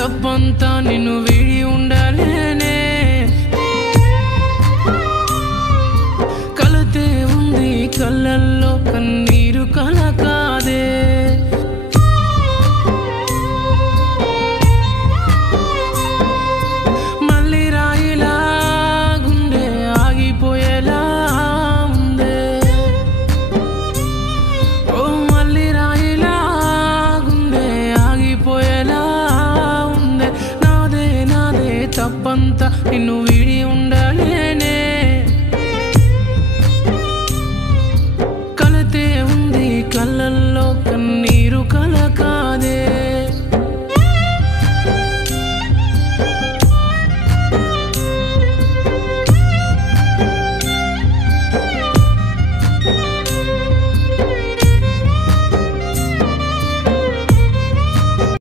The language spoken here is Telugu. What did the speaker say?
తప్పంతా నిన్ను వీడి ఉండలేనే కలతే ఉంది కళ్ళల్లో కన్నీరు కల కాదే మళ్ళీ రాయిలా గుండె ఆగిపోయేలా ఉందే ఓ మళ్ళీ రాయిలా గుండె ఆగిపోయేలా ఉందే నాదే తప్పంతా నిన్ను వీడి